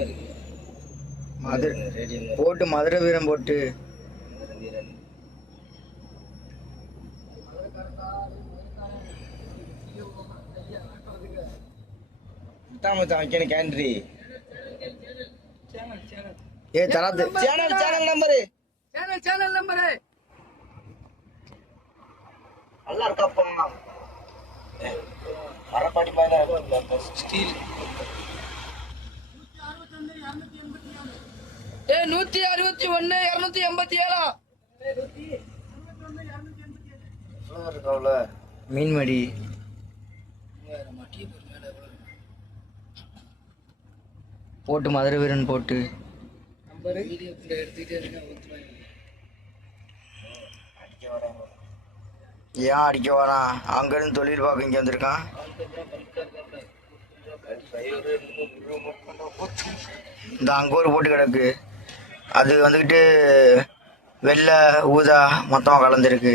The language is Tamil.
இருக்கு. மதுரை போட்டு மதுரை வீரம் போட்டு. வீரன் தான் மச்சான் வைக்கணும் கேண்ட்ரி. ஏ தராது channel channel number channel channel number நல்லா இருக்காப்பா மரப்பாடி மாதிரி ஸ்டீல் ஏ நூத்தி அறுபத்தி ஒண்ணு இருநூத்தி எண்பத்தி ஏழா? மீன்மடி போட்டு மதுரை வீரன் போட்டு. ஏன் அடிக்க வரான்? அங்கேருந்து தொழில் பார்க்க இங்கே வந்திருக்கான். இந்த அங்கே ஒரு போட்டு கிடக்கு. அது வந்துக்கிட்டு வெள்ளை ஊதா மொத்தமாக கலந்துருக்கு.